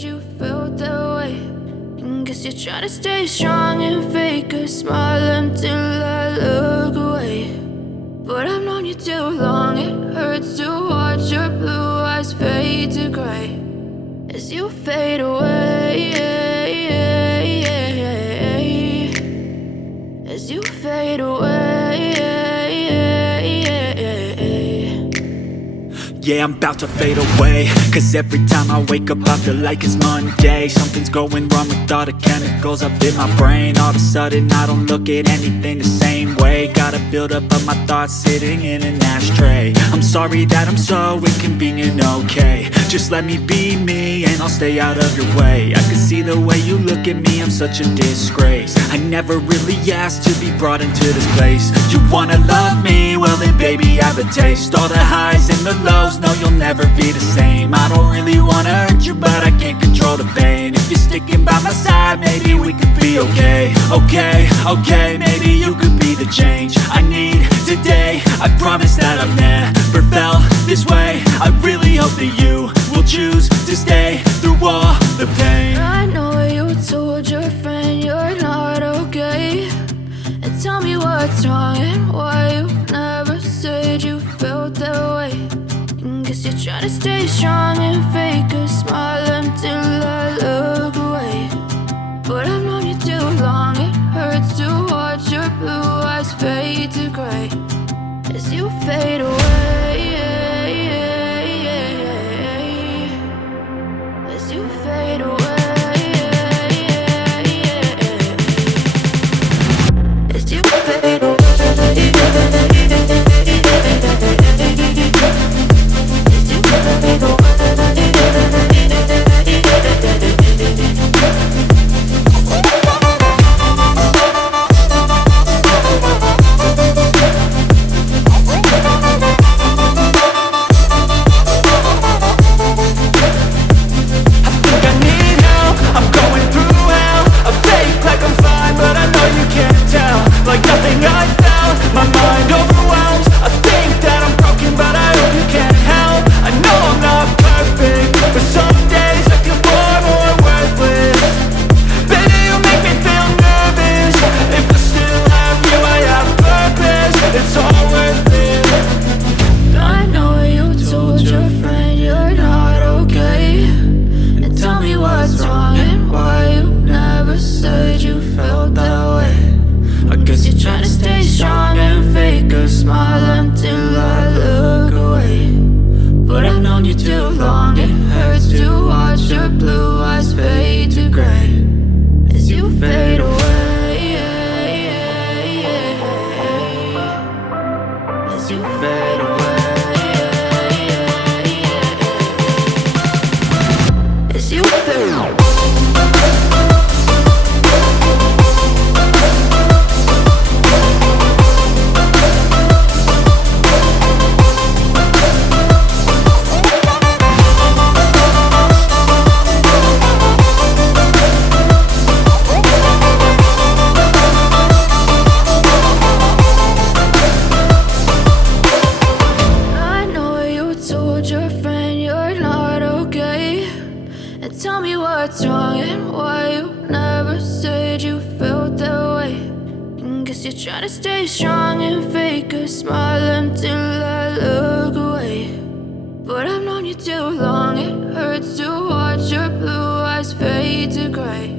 said you felt that way. And guess you're trying to stay strong and fake a smile until I look away. But I've known you too long, it hurts to watch your blue eyes fade to gray as you fade away, as you fade away. Yeah, I'm about to fade away, cause every time I wake up I feel like it's Monday. Something's going wrong with all the chemicals up in my brain. All of a sudden I don't look at anything the same way. Gotta build up of my thoughts sitting in an ashtray. I'm sorry that I'm so inconvenient, okay. Just let me be me and I'll stay out of your way. I can see the way you look at me, I'm such a disgrace. I never really asked to be brought into this place. You wanna love me? Well then baby I have a taste. All the highs and the lows, no you'll never be the same. I don't really wanna hurt you but I can't control the pain. If you're sticking by my side maybe we could be okay. Okay, maybe you could be the change I need today. I promise that I've never felt this way. I really hope that you will choose to stay through all the pain. I know you told your friend you're not okay, and tell me what's wrong and why you never said you felt that way. And guess you're trying to stay strong and fake a smile until I look away. But I've known you too long, it hurts to watch your blue eyes fade to gray as you fade away, as you fade away, as you fade away. Like nothing I felt, my mind overwhelms. I think that I'm broken, but I hope you can't help. I know I'm not perfect, but some days I feel far more worthless. Baby, you make me feel nervous. If I still have you, I have purpose. It's all worth it. I know you told your friend you're not okay, and tell me what's wrong and why you never said you felt that way. I guess you're trying to stay strong and fake a smile until I look away. But I've known you too long, it hurts to watch your blue eyes fade to gray as you fade away, as you fade away, as you fade away. Tell me what's wrong and why you never said you felt that way. And guess you're trying to stay strong and fake a smile until I look away. But I've known you too long, it hurts to watch your blue eyes fade to gray